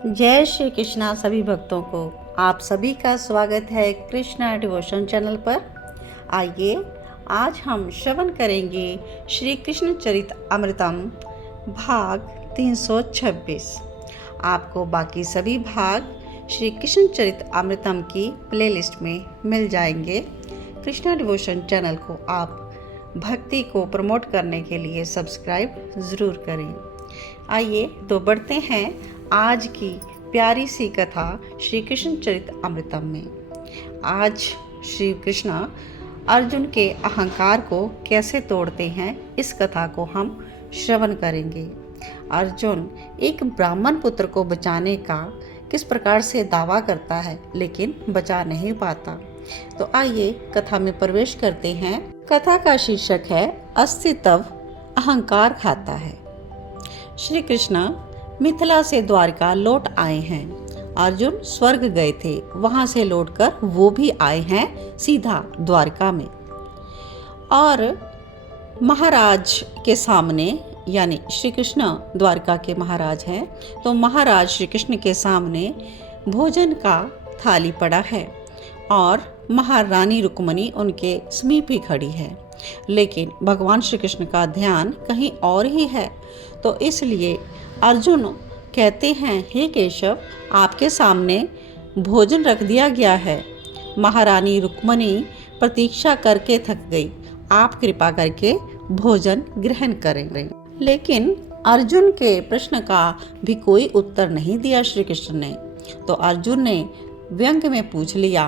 जय श्री कृष्णा सभी भक्तों को। आप सभी का स्वागत है कृष्णा डिवोशन चैनल पर। आइए आज हम श्रवण करेंगे श्री कृष्ण चरित अमृतम भाग 326। आपको बाकी सभी भाग श्री कृष्ण चरित अमृतम की प्लेलिस्ट में मिल जाएंगे। कृष्णा डिवोशन चैनल को आप भक्ति को प्रमोट करने के लिए सब्सक्राइब ज़रूर करें। आइए तो बढ़ते हैं आज की प्यारी सी कथा श्री कृष्ण चरित अमृतम में। आज श्री कृष्ण अर्जुन के अहंकार को कैसे तोड़ते हैं, इस कथा को हम श्रवण करेंगे। अर्जुन एक ब्राह्मण पुत्र को बचाने का किस प्रकार से दावा करता है, लेकिन बचा नहीं पाता। तो आइए कथा में प्रवेश करते हैं। कथा का शीर्षक है अस्तित्व अहंकार खाता है। श्री कृष्ण मिथिला से द्वारका लौट आए हैं। अर्जुन स्वर्ग गए थे, वहां से लौटकर वो भी आए हैं सीधा द्वारका में। और महाराज के सामने, यानी श्री कृष्ण द्वारका के महाराज हैं, तो महाराज श्री कृष्ण के सामने भोजन का थाली पड़ा है और महारानी रुक्मणी उनके समीप ही खड़ी है। लेकिन भगवान श्री कृष्ण का ध्यान कहीं और ही है। तो इसलिए अर्जुन कहते हैं, हे केशव, आपके सामने भोजन रख दिया गया है। महारानी रुक्मणी प्रतीक्षा करके थक गई, आप कृपा करके भोजन ग्रहण करें। लेकिन अर्जुन के प्रश्न का भी कोई उत्तर नहीं दिया श्री कृष्ण ने। तो अर्जुन ने व्यंग में पूछ लिया,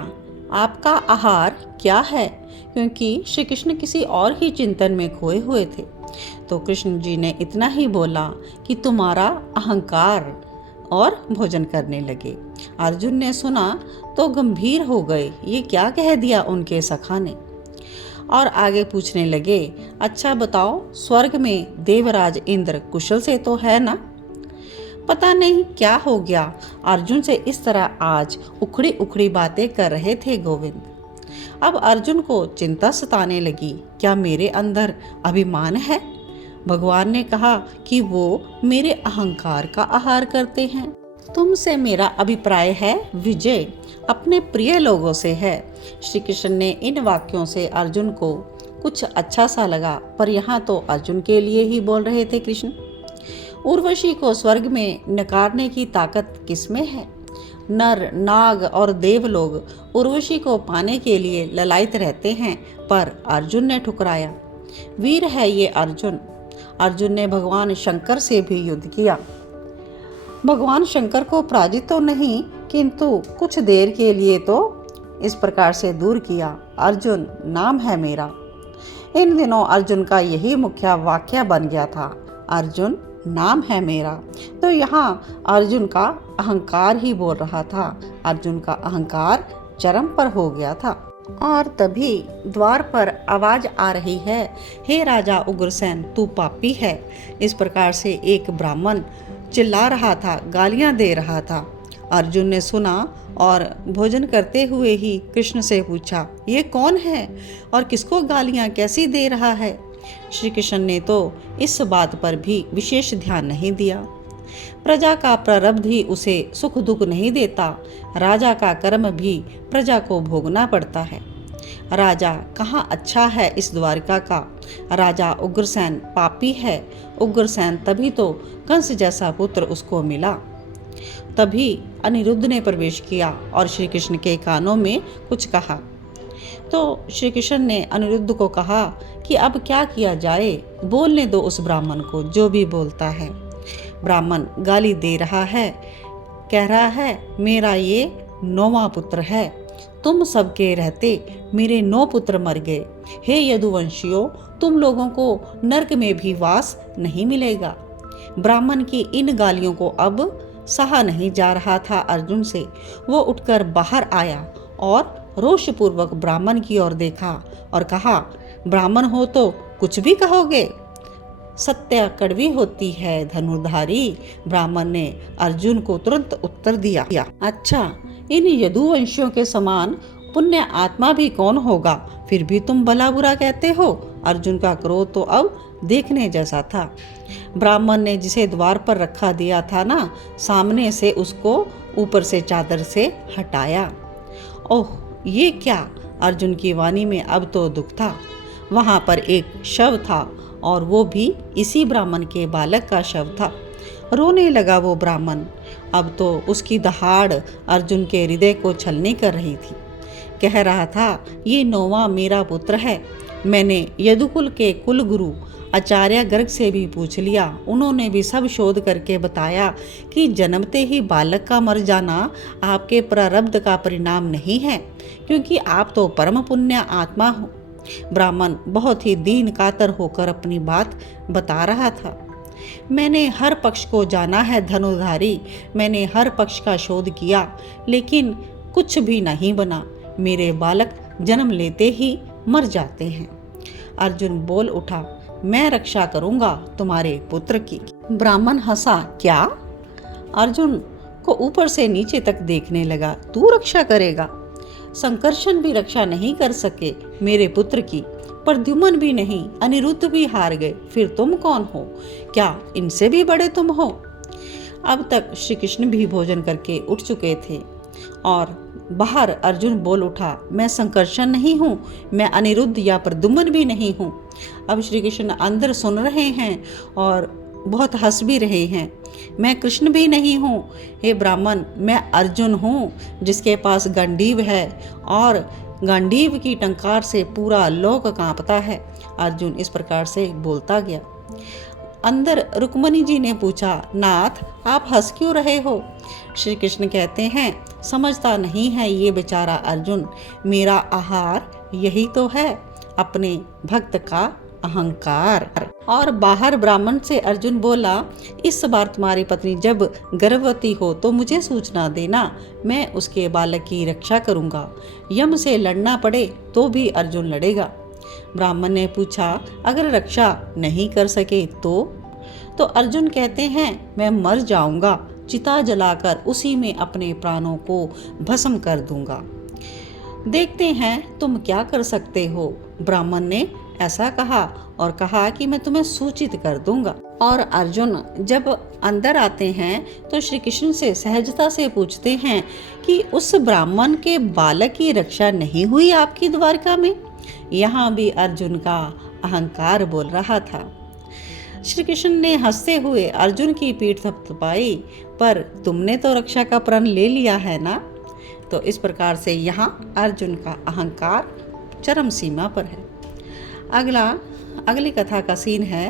आपका आहार क्या है? क्योंकि श्री कृष्ण किसी और ही चिंतन में खोए हुए थे। तो कृष्ण जी ने इतना ही बोला कि तुम्हारा अहंकार, और भोजन करने लगे। अर्जुन ने सुना तो गंभीर हो गए, ये क्या कह दिया उनके सखा ने। और आगे पूछने लगे, अच्छा बताओ, स्वर्ग में देवराज इंद्र कुशल से तो है ना? पता नहीं क्या हो गया, अर्जुन से इस तरह आज उखड़ी उखड़ी बातें कर रहे थे गोविंद। अब अर्जुन को चिंता सताने लगी, क्या मेरे अंदर अभिमान है? भगवान ने कहा कि वो मेरे अहंकार का आहार करते हैं। तुमसे मेरा अभिप्राय है विजय, अपने प्रिय लोगों से है। श्री कृष्ण ने इन वाक्यों से अर्जुन को कुछ अच्छा सा लगा, पर यहाँ तो अर्जुन के लिए ही बोल रहे थे कृष्ण। उर्वशी को स्वर्ग में नकारने की ताकत किसमें है? नर, नाग और देव लोग उर्वशी को पाने के लिए ललायत रहते हैं, पर अर्जुन ने ठुकराया। वीर है ये अर्जुन। अर्जुन ने भगवान शंकर से भी युद्ध किया। भगवान शंकर को पराजित तो नहीं, किंतु कुछ देर के लिए तो इस प्रकार से दूर किया। अर्जुन नाम है मेरा। इन दिनों अर्जुन का यही मुख्य वाक्य बन गया था, अर्जुन नाम है मेरा। तो यहाँ अर्जुन का अहंकार ही बोल रहा था। अर्जुन का अहंकार चरम पर हो गया था। और तभी द्वार पर आवाज आ रही है, हे राजा उग्रसेन, तू पापी है। इस प्रकार से एक ब्राह्मण चिल्ला रहा था, गालियां दे रहा था। अर्जुन ने सुना और भोजन करते हुए ही कृष्ण से पूछा, ये कौन है और किसको गालियां कैसी दे रहा है? श्री कृष्ण ने तो इस बात पर भी विशेष ध्यान नहीं दिया। प्रजा का प्रारब्ध ही उसे सुख दुख नहीं देता, राजा का कर्म भी प्रजा को भोगना पड़ता है। राजा कहाँ अच्छा है इस द्वारका का? राजा उग्रसेन पापी है। उग्रसेन तभी तो कंस जैसा पुत्र उसको मिला। तभी अनिरुद्ध ने प्रवेश किया और श्री कृष्ण के कानों में कुछ कहा। तो श्री कृष्ण ने अनिरुद्ध को कहा कि अब क्या किया जाए, बोलने दो उस ब्राह्मण को जो भी बोलता है। ब्राह्मण गाली दे रहा है, कह रहा है, मेरा ये 9वां पुत्र है। तुम सबके रहते मेरे 9 पुत्र मर गए। हे यदुवंशियों, तुम लोगों को नरक में भी वास नहीं मिलेगा। ब्राह्मण की इन गालियों को अब सहा नहीं जा रहा था अर्जुन से। वो उठकर बाहर आया और रोषपूर्वक ब्राह्मण की ओर देखा और कहा, ब्राह्मण हो तो कुछ भी कहोगे? सत्य कड़वी होती है धनुर्धारी। ब्राह्मण ने अर्जुन को तुरंत उत्तर दिया, अच्छा, इन यदुवंशियों के समान पुण्य आत्मा भी कौन होगा, फिर भी तुम भला बुरा कहते हो। अर्जुन का क्रोध तो अब देखने जैसा था। ब्राह्मण ने जिसे द्वार पर रखा दिया था ना, सामने से उसको ऊपर से चादर से हटाया। ओह, ये क्या! अर्जुन की वाणी में अब तो दुख था। वहां पर एक शव था और वो भी इसी ब्राह्मण के बालक का शव था। रोने लगा वो ब्राह्मण। अब तो उसकी दहाड़ अर्जुन के हृदय को छलनी कर रही थी। कह रहा था, ये नौवां मेरा पुत्र है। मैंने यदुकुल के कुल गुरु आचार्य गर्ग से भी पूछ लिया। उन्होंने भी सब शोध करके बताया कि जन्मते ही बालक का मर जाना आपके प्रारब्ध का परिणाम नहीं है, क्योंकि आप तो परम पुण्य आत्मा हो। ब्राह्मण बहुत ही दीन कातर होकर अपनी बात बता रहा था। मैंने हर पक्ष को जाना है धनुर्धारी, मैंने हर पक्ष का शोध किया, लेकिन कुछ भी नहीं बना। मेरे बालक जन्म लेते ही मर जाते हैं। अर्जुन बोल उठा, मैं रक्षा करूंगा तुम्हारे पुत्र की। ब्राह्मण हंसा, क्या? अर्जुन को ऊपर से नीचे तक देखने लगा। तू रक्षा करेगा? संकर्षण भी रक्षा नहीं कर सके मेरे पुत्र की, प्रद्युम्न भी नहीं, अनिरुद्ध भी हार गए, फिर तुम कौन हो? क्या इनसे भी बड़े तुम हो? अब तक श्री कृष्ण भी भोजन करके उठ चुके थे और बाहर अर्जुन बोल उठा, मैं संकर्षण नहीं हूँ, मैं अनिरुद्ध या प्रद्युम्न भी नहीं हूँ। अब श्री कृष्ण अंदर सुन रहे हैं और बहुत हंस भी रहे हैं। मैं कृष्ण भी नहीं हूँ, हे ब्राह्मण, मैं अर्जुन हूँ जिसके पास गांडीव है और गांडीव की टंकार से पूरा लोक कांपता है। अर्जुन इस प्रकार से बोलता गया। अंदर रुक्मणी जी ने पूछा, नाथ आप हंस क्यों रहे हो? श्री कृष्ण कहते हैं, समझता नहीं है ये बेचारा अर्जुन, मेरा आहार यही तो है, अपने भक्त का अहंकार। और बाहर ब्राह्मण से अर्जुन बोला, इस बार तुम्हारी पत्नी जब गर्भवती हो तो मुझे सूचना देना, मैं उसके बालक की रक्षा करूंगा। यम से लड़ना पड़े तो भी अर्जुन लड़ेगा। ब्राह्मण ने पूछा, अगर रक्षा नहीं कर सके तो अर्जुन कहते हैं, मैं मर जाऊंगा, चिता जलाकर उसी में अपने प्राणों को भस्म कर दूंगा। देखते हैं तुम क्या कर सकते हो। ब्राह्मण ने ऐसा कहा और कहा कि मैं तुम्हें सूचित कर दूंगा। और अर्जुन जब अंदर आते हैं तो श्री कृष्ण से सहजता से पूछते हैं कि उस ब्राह्मण के बालक की रक्षा नहीं हुई आपकी द्वारका में? यहाँ भी अर्जुन का अहंकार बोल रहा था। श्री कृष्ण ने हंसते हुए अर्जुन की पीठ थपथपाई, पर तुमने तो रक्षा का प्रण ले लिया है ना? तो इस प्रकार से यहाँ अर्जुन का अहंकार चरम सीमा पर है। अगली कथा का सीन है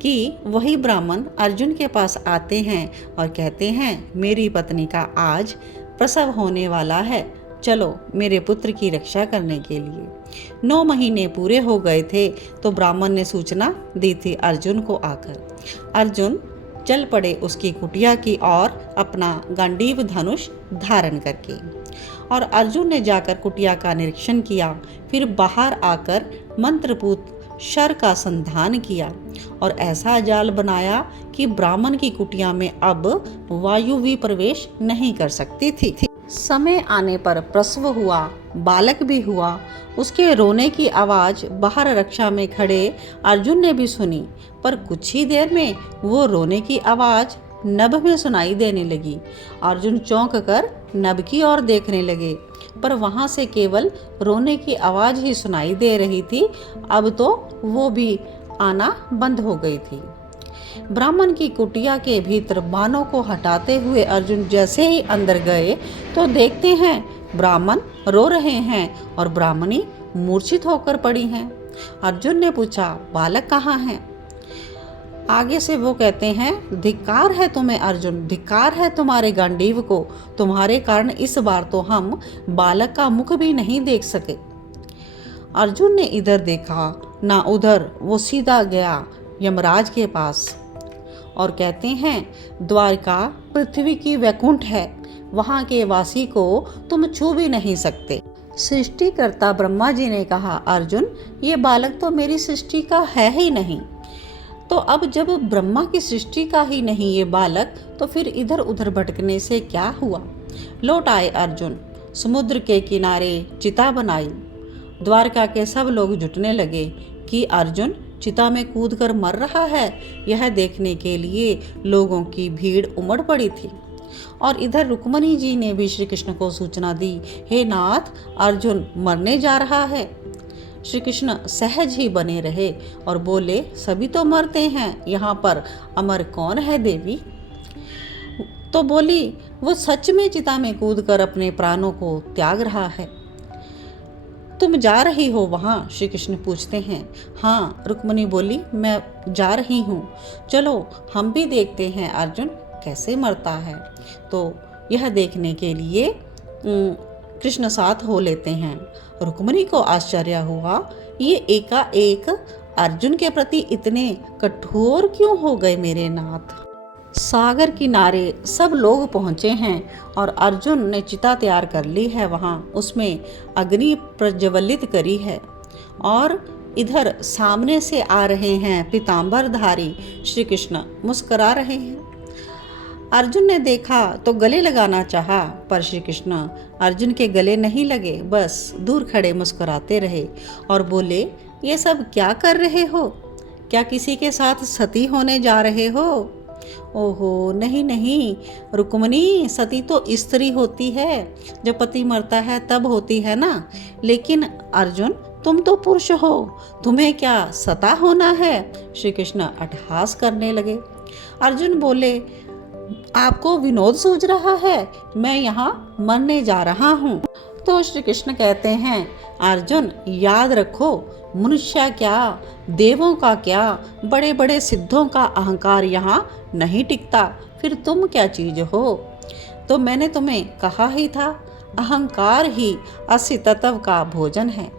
कि वही ब्राह्मण अर्जुन के पास आते हैं और कहते हैं, मेरी पत्नी का आज प्रसव होने वाला है, चलो मेरे पुत्र की रक्षा करने के लिए। 9 महीने पूरे हो गए थे तो ब्राह्मण ने सूचना दी थी अर्जुन को आकर। अर्जुन चल पड़े उसकी कुटिया की ओर अपना गांडीव धनुष धारण करके। और अर्जुन ने जाकर कुटिया का निरीक्षण किया, फिर बाहर आकर मंत्रपूत शर का संधान किया और ऐसा जाल बनाया कि ब्राह्मण की कुटिया में अब वायु भी प्रवेश नहीं कर सकती थी। समय आने पर प्रसव हुआ, बालक भी हुआ। उसके रोने की आवाज बाहर रक्षा में खड़े अर्जुन ने भी सुनी, पर कुछ ही देर में वो रोने की आवाज नभ में सुनाई देने लगी। अर्जुन चौंक कर नभ की ओर देखने लगे, पर वहां से केवल रोने की आवाज ही सुनाई दे रही थी। अब तो वो भी आना बंद हो गई थी। ब्राह्मण की कुटिया के भीतर बाणों को हटाते हुए अर्जुन जैसे ही अंदर गए तो देखते हैं ब्राह्मण रो रहे हैं और ब्राह्मणी मूर्छित होकर पड़ी हैं। अर्जुन ने पूछा, बालक कहाँ हैं? आगे से वो कहते हैं, धिक्कार है तुम्हें अर्जुन, धिक्कार है तुम्हारे गांडीव को, तुम्हारे कारण इस बार तो हम बालक का मुख भी नहीं देख सके। अर्जुन ने इधर देखा ना उधर, वो सीधा गया यमराज के पास और कहते हैं, द्वारका पृथ्वी की वैकुंठ है, वहाँ के वासी को तुम छू भी नहीं सकते। सृष्टिकर्ता ब्रह्मा जी ने कहा, अर्जुन ये बालक तो मेरी सृष्टि का है ही नहीं। तो अब जब ब्रह्मा की सृष्टि का ही नहीं ये बालक, तो फिर इधर उधर भटकने से क्या हुआ? लौट आए अर्जुन, समुद्र के किनारे चिता बनाई। द्वारका के सब लोग जुटने लगे कि अर्जुन चिता में कूदकर मर रहा है, यह देखने के लिए लोगों की भीड़ उमड़ पड़ी थी। और इधर रुक्मणी जी ने भी श्री कृष्ण को सूचना दी, हे नाथ, अर्जुन मरने जा रहा है। श्री कृष्ण सहज ही बने रहे और बोले, सभी तो मरते हैं, यहाँ पर अमर कौन है देवी? तो बोली, वो सच में चिता में कूदकर अपने प्राणों को त्याग रहा है। तुम जा रही हो वहाँ? श्री कृष्ण पूछते हैं। हाँ, रुक्मणी बोली, मैं जा रही हूँ, चलो हम भी देखते हैं अर्जुन कैसे मरता है। तो यह देखने के लिए कृष्ण साथ हो लेते हैं। रुक्मणी को आश्चर्य हुआ, ये एकाएक अर्जुन के प्रति इतने कठोर क्यों हो गए मेरे नाथ? सागर किनारे सब लोग पहुँचे हैं और अर्जुन ने चिता तैयार कर ली है, वहाँ उसमें अग्नि प्रज्वलित करी है। और इधर सामने से आ रहे हैं पीतांबरधारी श्री कृष्ण, मुस्कुरा रहे हैं। अर्जुन ने देखा तो गले लगाना चाहा, पर श्री कृष्ण अर्जुन के गले नहीं लगे, बस दूर खड़े मुस्कुराते रहे और बोले, ये सब क्या कर रहे हो? क्या किसी के साथ सती होने जा रहे हो? ओहो, नहीं नहीं रुक्मणी, सती तो स्त्री होती है, जब पति मरता है तब होती है ना। लेकिन अर्जुन, तुम तो पुरुष हो, तुम्हें क्या सता होना है? श्री कृष्ण अट्टहास करने लगे। अर्जुन बोले, आपको विनोद सूझ रहा है? मैं यहाँ मरने जा रहा हूँ। तो श्री कृष्ण कहते हैं, अर्जुन याद रखो, मनुष्य क्या, देवों का क्या, बड़े बड़े सिद्धों का अहंकार यहाँ नहीं टिकता, फिर तुम क्या चीज हो? तो मैंने तुम्हें कहा ही था, अहंकार ही अस्सी तत्व का भोजन है।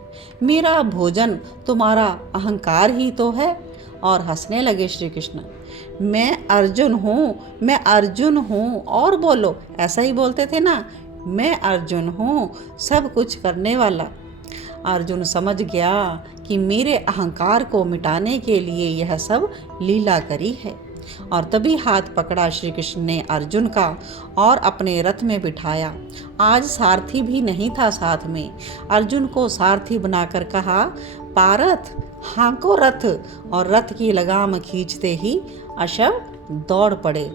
मेरा भोजन तुम्हारा अहंकार ही तो है। और हंसने लगे श्री कृष्ण, मैं अर्जुन हूँ, मैं अर्जुन हूँ, और बोलो, ऐसा ही बोलते थे ना, मैं अर्जुन हूँ, सब कुछ करने वाला। अर्जुन समझ गया कि मेरे अहंकार को मिटाने के लिए यह सब लीला करी है। और तभी हाथ पकड़ा श्री कृष्ण ने अर्जुन का और अपने रथ में बिठाया। आज सारथी भी नहीं था साथ में। अर्जुन को सारथी बनाकर कहा, पारथ हाँको रथ, और रथ की लगाम खींचते ही अशव दौड़ पड़े।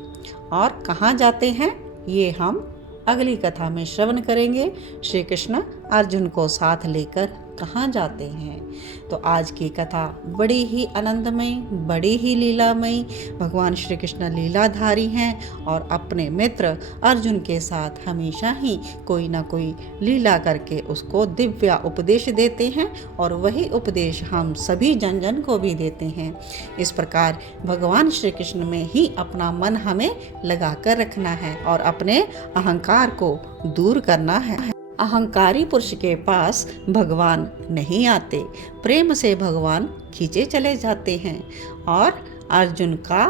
और कहाँ जाते हैं ये हम अगली कथा में श्रवण करेंगे। श्री कृष्ण अर्जुन को साथ लेकर कहाँ जाते हैं। तो आज की कथा बड़ी ही आनंदमय, बड़ी ही लीलामयी। भगवान श्री कृष्ण लीलाधारी हैं और अपने मित्र अर्जुन के साथ हमेशा ही कोई ना कोई लीला करके उसको दिव्य उपदेश देते हैं, और वही उपदेश हम सभी जन जन को भी देते हैं। इस प्रकार भगवान श्री कृष्ण में ही अपना मन हमें लगा कर रखना है और अपने अहंकार को दूर करना है। अहंकारी पुरुष के पास भगवान नहीं आते, प्रेम से भगवान खींचे चले जाते हैं और अर्जुन का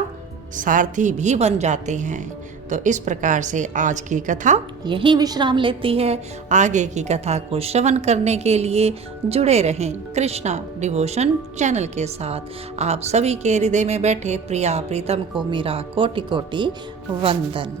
सारथी भी बन जाते हैं। तो इस प्रकार से आज की कथा यहीं विश्राम लेती है। आगे की कथा को श्रवण करने के लिए जुड़े रहें कृष्णा डिवोशन चैनल के साथ। आप सभी के हृदय में बैठे प्रिया प्रीतम को मेरा कोटि कोटि वंदन।